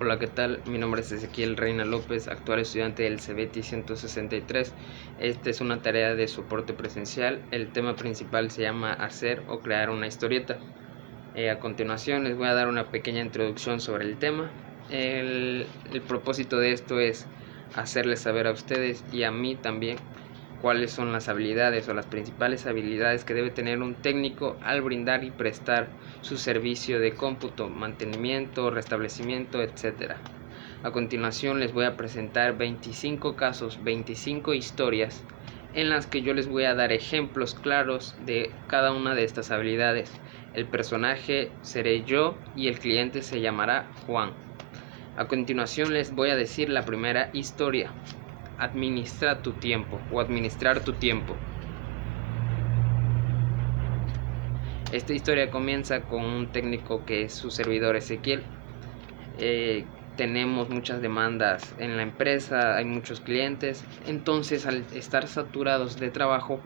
Hola, ¿qué tal? Mi nombre es Ezequiel Reina López, actual estudiante del CBT 163. Esta es una tarea de soporte presencial. El tema principal se llama hacer o crear una historieta. A continuación les voy a dar una pequeña introducción sobre el tema. El propósito de esto es hacerles saber a ustedes y a mí también cuáles son las habilidades o las principales habilidades que debe tener un técnico al brindar y prestar su servicio de cómputo, mantenimiento, restablecimiento, etc. A continuación les voy a presentar 25 casos, 25 historias en las que yo les voy a dar ejemplos claros de cada una de estas habilidades. El personaje seré yo y el cliente se llamará Juan. A continuación les voy a decir la primera historia. Administra tu tiempo o administrar tu tiempo. Esta historia comienza con un técnico que es su servidor Ezequiel. Tenemos muchas demandas en la empresa, hay muchos clientes, entonces al estar saturados de trabajo,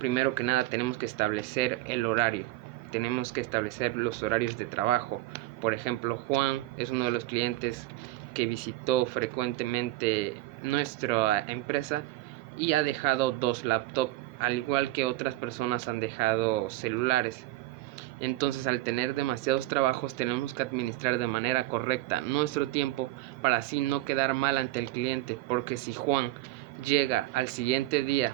primero que nada tenemos que establecer el horario, tenemos que establecer los horarios de trabajo. Por ejemplo, Juan es uno de los clientes que visitó frecuentemente nuestra empresa y ha dejado 2 laptops, al igual que otras personas han dejado celulares. Entonces, al tener demasiados trabajos, tenemos que administrar de manera correcta nuestro tiempo para así no quedar mal ante el cliente, porque si Juan llega al siguiente día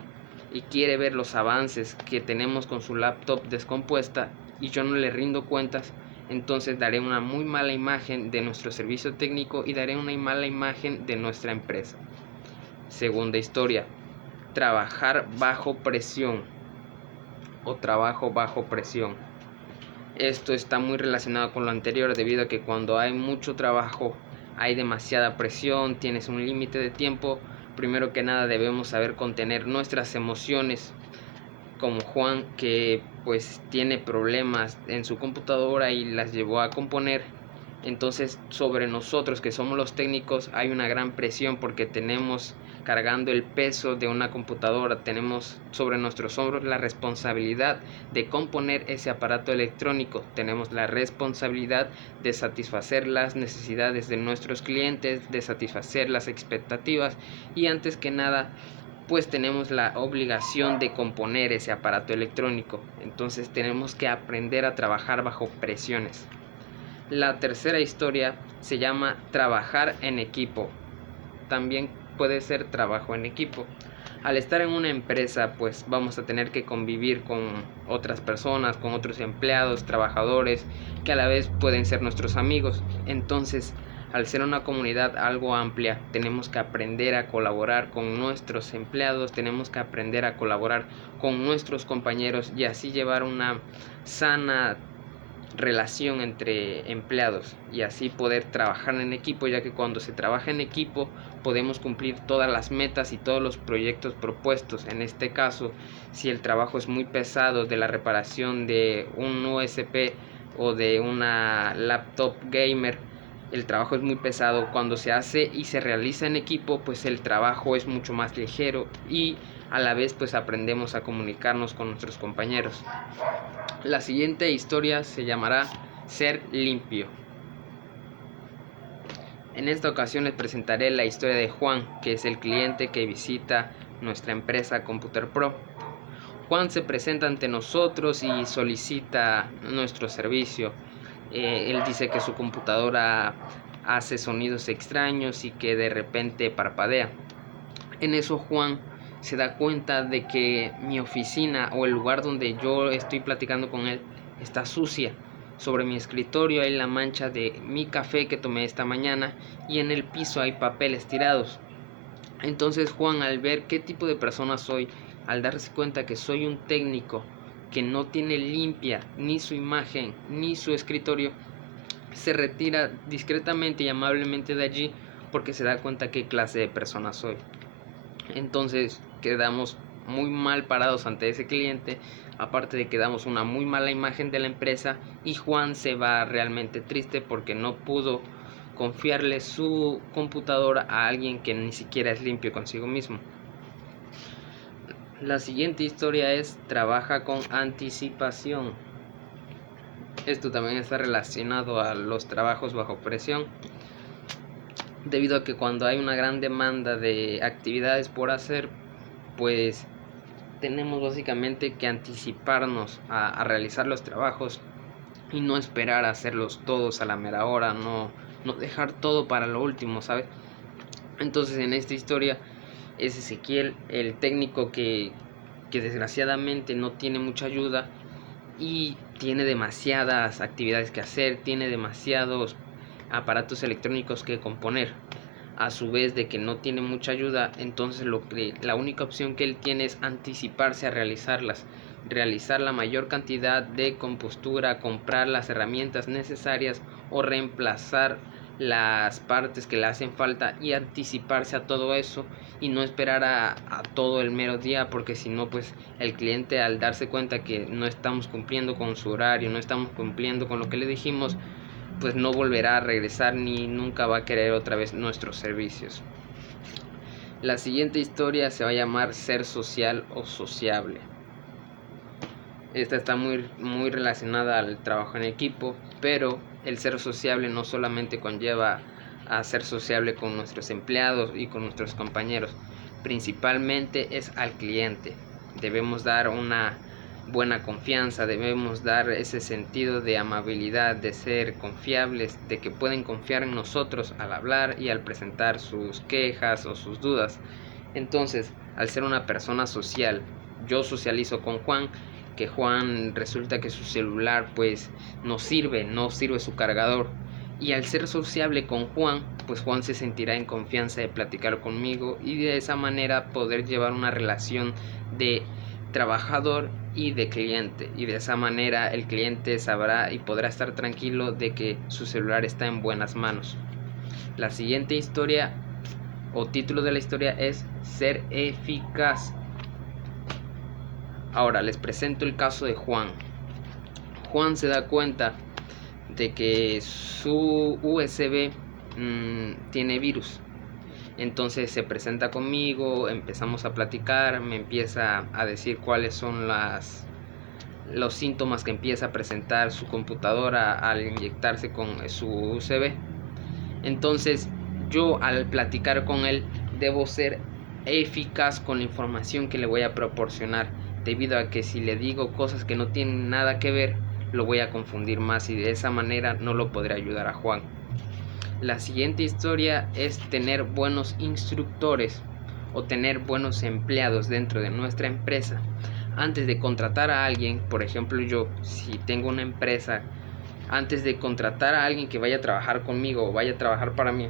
y quiere ver los avances que tenemos con su laptop descompuesta y yo no le rindo cuentas, entonces daré una muy mala imagen de nuestro servicio técnico y daré una mala imagen de nuestra empresa. Segunda historia: trabajar bajo presión o trabajo bajo presión. Esto está muy relacionado con lo anterior, debido a que cuando hay mucho trabajo hay demasiada presión, tienes un límite de tiempo. Primero que nada debemos saber contener nuestras emociones, como Juan, que pues tiene problemas en su computadora y las llevó a componer. Entonces sobre nosotros, que somos los técnicos, hay una gran presión porque tenemos cargando el peso de una computadora, tenemos sobre nuestros hombros la responsabilidad de componer ese aparato electrónico, tenemos la responsabilidad de satisfacer las necesidades de nuestros clientes, de satisfacer las expectativas y antes que nada pues tenemos la obligación de componer ese aparato electrónico. Entonces tenemos que aprender a trabajar bajo presiones. La tercera historia se llama trabajar en equipo. También puede ser trabajo en equipo. Al estar en una empresa, pues vamos a tener que convivir con otras personas, con otros empleados, trabajadores, que a la vez pueden ser nuestros amigos. Entonces, al ser una comunidad algo amplia, tenemos que aprender a colaborar con nuestros empleados, tenemos que aprender a colaborar con nuestros compañeros y así llevar una sana relación entre empleados y así poder trabajar en equipo, ya que cuando se trabaja en equipo podemos cumplir todas las metas y todos los proyectos propuestos. En este caso, si el trabajo es muy pesado de la reparación de un USB o de una laptop gamer, el trabajo es muy pesado. Cuando se hace y se realiza en equipo, pues el trabajo es mucho más ligero y a la vez pues aprendemos a comunicarnos con nuestros compañeros. La siguiente historia se llamará Ser limpio. En esta ocasión les presentaré la historia de Juan, que es el cliente que visita nuestra empresa Computer Pro. Juan se presenta ante nosotros y solicita nuestro servicio. Él dice que su computadora hace sonidos extraños y que de repente parpadea. En eso Juan se da cuenta de que mi oficina o el lugar donde yo estoy platicando con él está sucia. Sobre mi escritorio hay la mancha de mi café que tomé esta mañana y en el piso hay papeles tirados. Entonces Juan, al ver qué tipo de persona soy, al darse cuenta que soy un técnico que no tiene limpia ni su imagen ni su escritorio, se retira discretamente y amablemente de allí porque se da cuenta qué clase de persona soy. Entonces quedamos muy mal parados ante ese cliente, aparte de que damos una muy mala imagen de la empresa y Juan se va realmente triste porque no pudo confiarle su computadora a alguien que ni siquiera es limpio consigo mismo. La siguiente historia es trabaja con anticipación. Esto también está relacionado a los trabajos bajo presión. debido a que cuando hay una gran demanda de actividades por hacer, pues tenemos básicamente que anticiparnos a realizar los trabajos y no esperar a hacerlos todos a la mera hora, no dejar todo para lo último, ¿sabes? Entonces en esta historia es Ezequiel, el técnico que desgraciadamente no tiene mucha ayuda y tiene demasiadas actividades que hacer, tiene demasiados aparatos electrónicos que componer. A su vez de que no tiene mucha ayuda, entonces la única opción que él tiene es anticiparse a realizarlas, realizar la mayor cantidad de compostura, comprar las herramientas necesarias o reemplazar las partes que le hacen falta y anticiparse a todo eso y no esperar a todo el mero día, porque si no, pues el cliente, al darse cuenta que no estamos cumpliendo con su horario, no estamos cumpliendo con lo que le dijimos, pues no volverá a regresar ni nunca va a querer otra vez nuestros servicios. La siguiente historia se va a llamar Ser social o sociable. Esta está muy relacionada al trabajo en equipo, pero el ser sociable no solamente conlleva a ser sociable con nuestros empleados y con nuestros compañeros, principalmente es al cliente. Debemos dar una buena confianza, debemos dar ese sentido de amabilidad, de ser confiables, de que pueden confiar en nosotros al hablar y al presentar sus quejas o sus dudas. Entonces, al ser una persona social, yo socializo con Juan, que Juan resulta que su celular pues no sirve su cargador, y al ser sociable con Juan, pues Juan se sentirá en confianza de platicar conmigo y de esa manera poder llevar una relación de trabajador y de cliente, y de esa manera el cliente sabrá y podrá estar tranquilo de que su celular está en buenas manos. La siguiente historia o título de la historia es Ser eficaz. Ahora les presento el caso de Juan. Juan se da cuenta de que su USB tiene virus. Entonces se presenta conmigo, empezamos a platicar, me empieza a decir cuáles son los síntomas que empieza a presentar su computadora al inyectarse con su USB. Entonces yo, al platicar con él, debo ser eficaz con la información que le voy a proporcionar, debido a que si le digo cosas que no tienen nada que ver, lo voy a confundir más y de esa manera no lo podré ayudar a Juan. La siguiente historia es tener buenos instructores o tener buenos empleados dentro de nuestra empresa. Antes de contratar a alguien, por ejemplo yo, si tengo una empresa, antes de contratar a alguien que vaya a trabajar conmigo o vaya a trabajar para mí,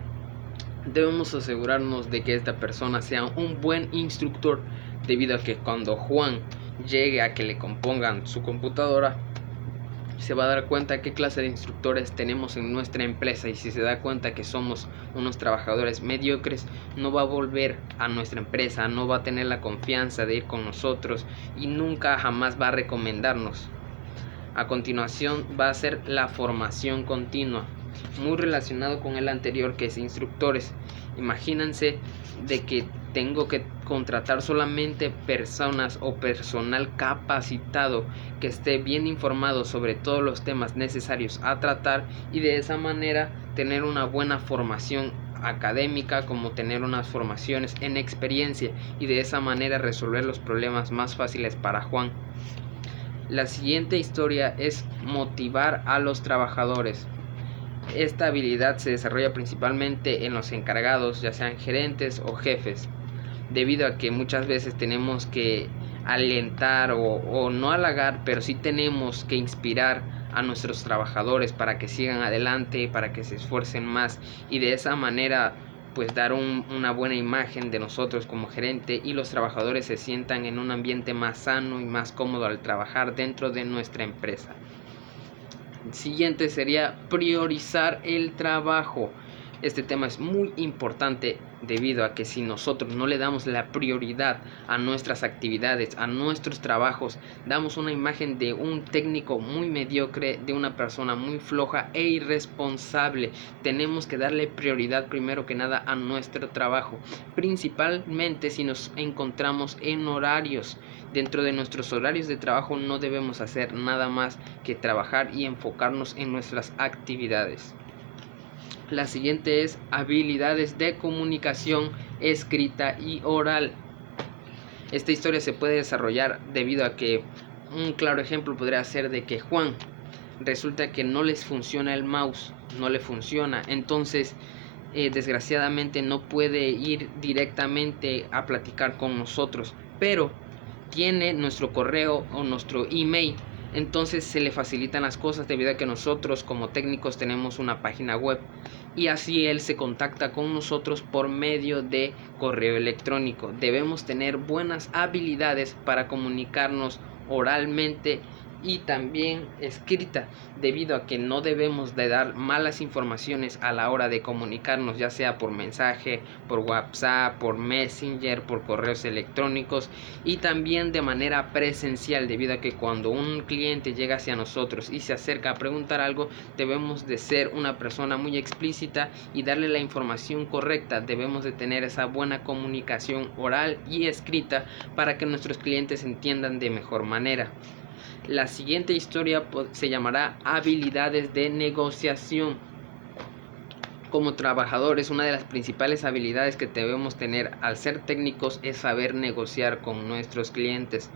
debemos asegurarnos de que esta persona sea un buen instructor, debido a que cuando Juan llegue a que le compongan su computadora, se va a dar cuenta qué clase de instructores tenemos en nuestra empresa, y si se da cuenta que somos unos trabajadores mediocres, no va a volver a nuestra empresa, no va a tener la confianza de ir con nosotros y nunca jamás va a recomendarnos. A continuación va a ser la formación continua, muy relacionado con el anterior, que es instructores. Imagínense de que tengo que contratar solamente personas o personal capacitado que esté bien informado sobre todos los temas necesarios a tratar, y de esa manera tener una buena formación académica, como tener unas formaciones en experiencia, y de esa manera resolver los problemas más fáciles para Juan. La siguiente historia es motivar a los trabajadores. Esta habilidad se desarrolla principalmente en los encargados, ya sean gerentes o jefes, debido a que muchas veces tenemos que alentar o no halagar, pero sí tenemos que inspirar a nuestros trabajadores para que sigan adelante, para que se esfuercen más, y de esa manera pues dar una buena imagen de nosotros como gerente, y los trabajadores se sientan en un ambiente más sano y más cómodo al trabajar dentro de nuestra empresa. Siguiente sería priorizar el trabajo. Este tema es muy importante, debido a que si nosotros no le damos la prioridad a nuestras actividades, a nuestros trabajos, damos una imagen de un técnico muy mediocre, de una persona muy floja e irresponsable. Tenemos que darle prioridad primero que nada a nuestro trabajo, principalmente si nos encontramos en horarios. Dentro de nuestros horarios de trabajo no debemos hacer nada más que trabajar y enfocarnos en nuestras actividades. La siguiente es habilidades de comunicación escrita y oral. Esta historia se puede desarrollar debido a que un claro ejemplo podría ser de que Juan resulta que no les funciona el mouse, no le funciona, entonces desgraciadamente no puede ir directamente a platicar con nosotros, pero tiene nuestro correo o nuestro email, entonces se le facilitan las cosas debido a que nosotros como técnicos tenemos una página web y así él se contacta con nosotros por medio de correo electrónico. Debemos tener buenas habilidades para comunicarnos oralmente y también escrita, debido a que no debemos de dar malas informaciones a la hora de comunicarnos, ya sea por mensaje, por WhatsApp, por Messenger, por correos electrónicos y también de manera presencial, debido a que cuando un cliente llega hacia nosotros y se acerca a preguntar algo, debemos de ser una persona muy explícita y darle la información correcta. Debemos de tener esa buena comunicación oral y escrita para que nuestros clientes entiendan de mejor manera. La siguiente historia se llamará habilidades de negociación. Como trabajadores, una de las principales habilidades que debemos tener al ser técnicos es saber negociar con nuestros clientes.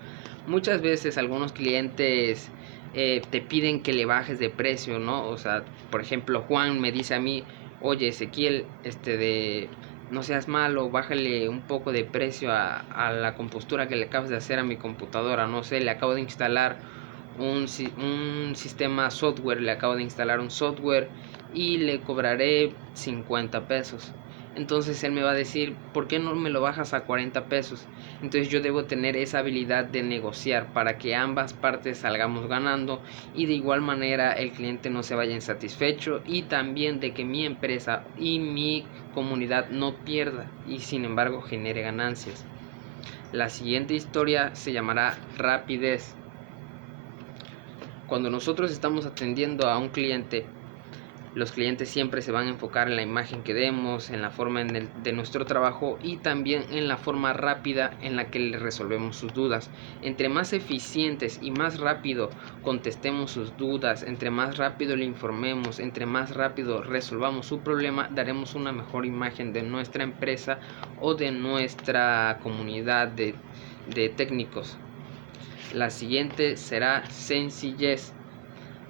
Muchas veces algunos clientes te piden que le bajes de precio, ¿no? O sea, por ejemplo, Juan me dice a mí, oye Ezequiel, no seas malo, bájale un poco de precio a la compostura que le acabas de hacer a mi computadora. No sé, le acabo de instalar un sistema software, le acabo de instalar un software y le cobraré 50 pesos. Entonces él me va a decir, ¿por qué no me lo bajas a 40 pesos? Entonces yo debo tener esa habilidad de negociar para que ambas partes salgamos ganando y de igual manera el cliente no se vaya insatisfecho y también de que mi empresa y mi comunidad no pierda y sin embargo genere ganancias. La siguiente historia se llamará rapidez. Cuando nosotros estamos atendiendo a un cliente, los clientes siempre se van a enfocar en la imagen que demos, en la forma de nuestro trabajo y también en la forma rápida en la que le resolvemos sus dudas. Entre más eficientes y más rápido contestemos sus dudas, entre más rápido le informemos, entre más rápido resolvamos su problema, daremos una mejor imagen de nuestra empresa o de nuestra comunidad de técnicos. La siguiente será sencillez.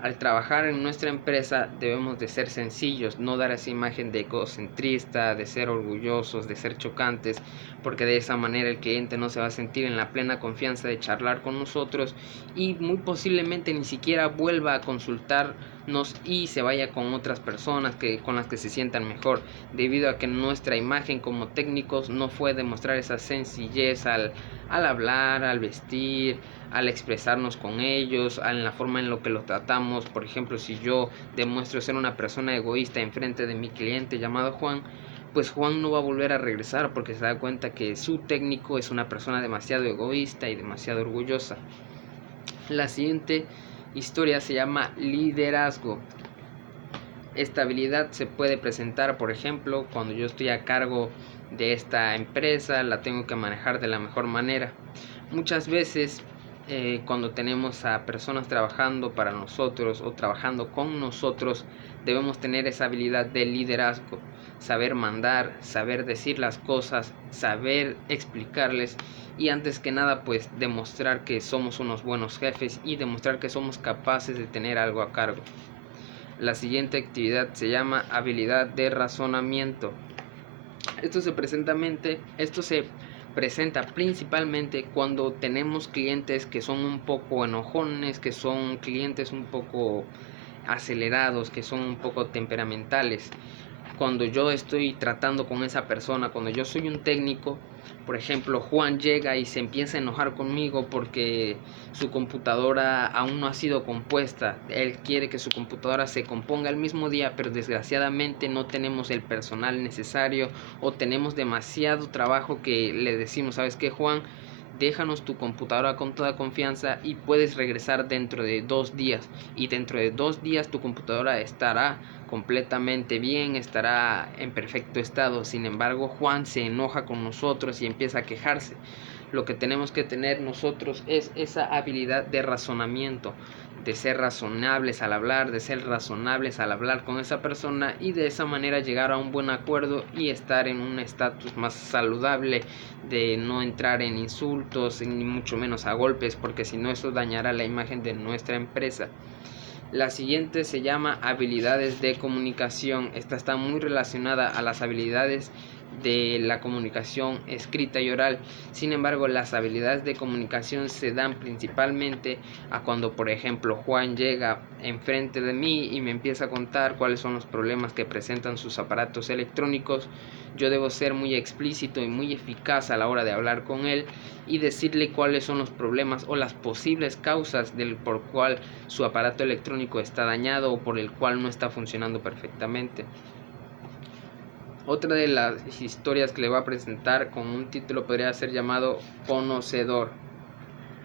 Al trabajar en nuestra empresa debemos de ser sencillos, no dar esa imagen de egocentrista, de ser orgullosos, de ser chocantes, porque de esa manera el cliente no se va a sentir en la plena confianza de charlar con nosotros y muy posiblemente ni siquiera vuelva a consultarnos y se vaya con otras personas con las que se sientan mejor, debido a que nuestra imagen como técnicos no fue demostrar esa sencillez al hablar, al vestir, al expresarnos con ellos, en la forma en lo que los tratamos. Por ejemplo, si yo demuestro ser una persona egoísta enfrente de mi cliente llamado Juan, pues Juan no va a volver a regresar porque se da cuenta que su técnico es una persona demasiado egoísta y demasiado orgullosa. La siguiente historia se llama liderazgo. Esta habilidad se puede presentar, por ejemplo, cuando yo estoy a cargo de esta empresa, la tengo que manejar de la mejor manera. Muchas veces cuando tenemos a personas trabajando para nosotros o trabajando con nosotros, debemos tener esa habilidad de liderazgo, saber mandar, saber decir las cosas, saber explicarles y antes que nada pues demostrar que somos unos buenos jefes y demostrar que somos capaces de tener algo a cargo. La siguiente actividad se llama habilidad de razonamiento. Esto se presenta principalmente cuando tenemos clientes que son un poco enojones, que son clientes un poco acelerados, que son un poco temperamentales. Cuando yo estoy tratando con esa persona, cuando yo soy un técnico, por ejemplo, Juan llega y se empieza a enojar conmigo porque su computadora aún no ha sido compuesta. Él quiere que su computadora se componga el mismo día, pero desgraciadamente no tenemos el personal necesario o tenemos demasiado trabajo que le decimos, ¿sabes qué, Juan? Déjanos tu computadora con toda confianza y puedes regresar dentro de 2 días. Y dentro de 2 días tu computadora estará completamente bien, estará en perfecto estado. Sin embargo, Juan se enoja con nosotros y empieza a quejarse. Lo que tenemos que tener nosotros es esa habilidad de razonamiento, de ser razonables al hablar, con esa persona y de esa manera llegar a un buen acuerdo y estar en un estatus más saludable, de no entrar en insultos ni mucho menos a golpes, porque si no eso dañará la imagen de nuestra empresa. La siguiente se llama habilidades de comunicación. Esta está muy relacionada a las habilidades de la comunicación escrita y oral. Sin embargo, las habilidades de comunicación se dan principalmente a cuando, por ejemplo, Juan llega enfrente de mí y me empieza a contar cuáles son los problemas que presentan sus aparatos electrónicos. Yo debo ser muy explícito y muy eficaz a la hora de hablar con él y decirle cuáles son los problemas o las posibles causas por cual su aparato electrónico está dañado o por el cual no está funcionando perfectamente. Otra de las historias que le voy a presentar con un título podría ser llamado Conocedor.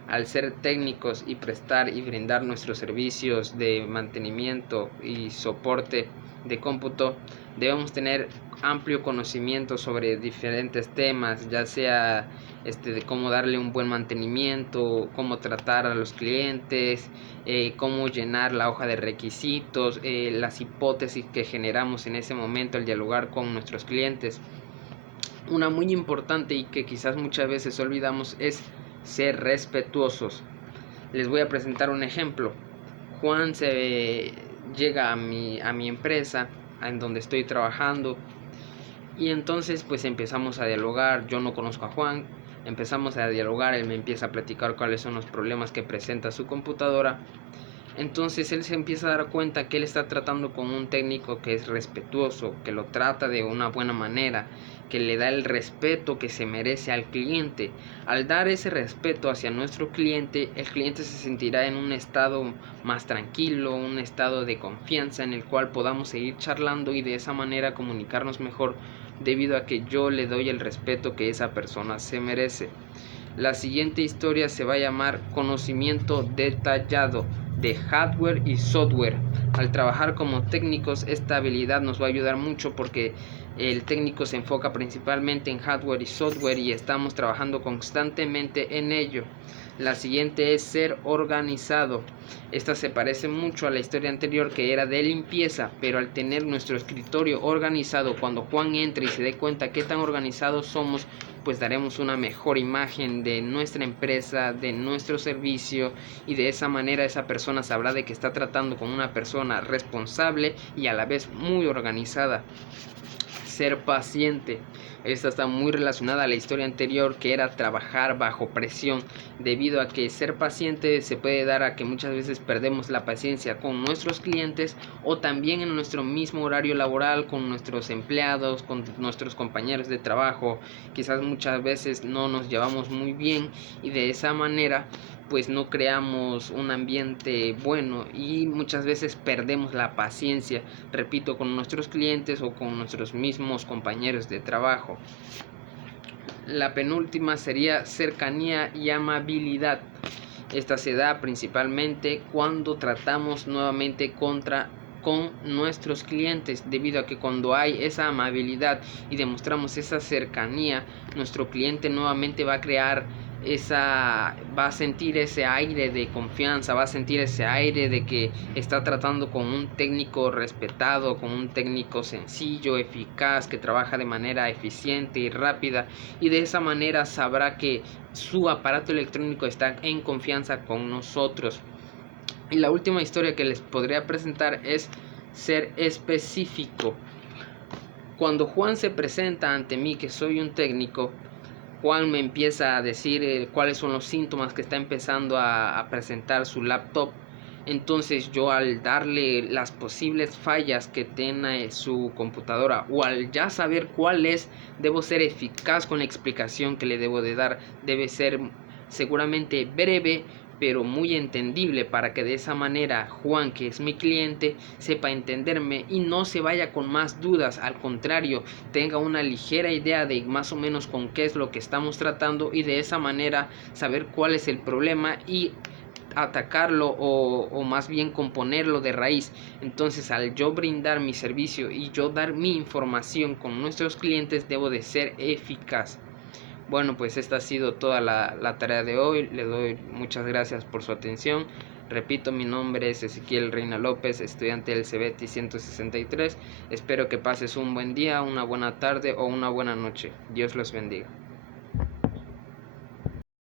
Al ser técnicos y prestar y brindar nuestros servicios de mantenimiento y soporte de cómputo, debemos tener amplio conocimiento sobre diferentes temas, ya sea de cómo darle un buen mantenimiento, cómo tratar a los clientes, cómo llenar la hoja de requisitos, las hipótesis que generamos en ese momento al dialogar con nuestros clientes. Una muy importante y que quizás muchas veces olvidamos es ser respetuosos. Les voy a presentar un ejemplo. Juan llega a mi empresa en donde estoy trabajando y entonces pues empezamos a dialogar. Yo no conozco a Juan, empezamos a dialogar, él me empieza a platicar cuáles son los problemas que presenta su computadora. Entonces él se empieza a dar cuenta que él está tratando con un técnico que es respetuoso, que lo trata de una buena manera, que le da el respeto que se merece al cliente. Al dar ese respeto hacia nuestro cliente, el cliente se sentirá en un estado más tranquilo, un estado de confianza en el cual podamos seguir charlando y de esa manera comunicarnos mejor, debido a que yo le doy el respeto que esa persona se merece. La siguiente historia se va a llamar Conocimiento detallado de hardware y software. Al trabajar como técnicos, esta habilidad nos va a ayudar mucho porque el técnico se enfoca principalmente en hardware y software y estamos trabajando constantemente en ello. La siguiente es ser organizado. Esta se parece mucho a la historia anterior, que era de limpieza, pero al tener nuestro escritorio organizado, cuando Juan entre y se dé cuenta qué tan organizados somos, pues daremos una mejor imagen de nuestra empresa, de nuestro servicio, y de esa manera esa persona sabrá de que está tratando con una persona responsable y a la vez muy organizada. Ser paciente. Esta está muy relacionada a la historia anterior, que era trabajar bajo presión, debido a que ser paciente se puede dar a que muchas veces perdemos la paciencia con nuestros clientes o también en nuestro mismo horario laboral con nuestros empleados, con nuestros compañeros de trabajo. Quizás muchas veces no nos llevamos muy bien y de esa manera pues no creamos un ambiente bueno y muchas veces perdemos la paciencia, repito, con nuestros clientes o con nuestros mismos compañeros de trabajo. La penúltima sería cercanía y amabilidad. Esta se da principalmente cuando tratamos nuevamente con nuestros clientes, debido a que cuando hay esa amabilidad y demostramos esa cercanía, nuestro cliente nuevamente va a sentir ese aire de confianza, va a sentir ese aire de que está tratando con un técnico respetado, con un técnico sencillo, eficaz, que trabaja de manera eficiente y rápida, y de esa manera sabrá que su aparato electrónico está en confianza con nosotros. Y la última historia que les podría presentar es ser específico. Cuando Juan se presenta ante mí, que soy un técnico, Juan me empieza a decir cuáles son los síntomas que está empezando a presentar su laptop. Entonces yo, al darle las posibles fallas que tiene su computadora, o al ya saber cuál es, debo ser eficaz con la explicación que le debo de dar. Debe ser seguramente breve, pero muy entendible, para que de esa manera Juan, que es mi cliente, sepa entenderme y no se vaya con más dudas. Al contrario, tenga una ligera idea de más o menos con qué es lo que estamos tratando, y de esa manera saber cuál es el problema y atacarlo o más bien componerlo de raíz. Entonces, al yo brindar mi servicio y yo dar mi información con nuestros clientes, debo de ser eficaz. Bueno, pues esta ha sido toda la tarea de hoy. Le doy muchas gracias por su atención. Repito, mi nombre es Ezequiel Reina López, estudiante del CBETI 163. Espero que pases un buen día, una buena tarde o una buena noche. Dios los bendiga.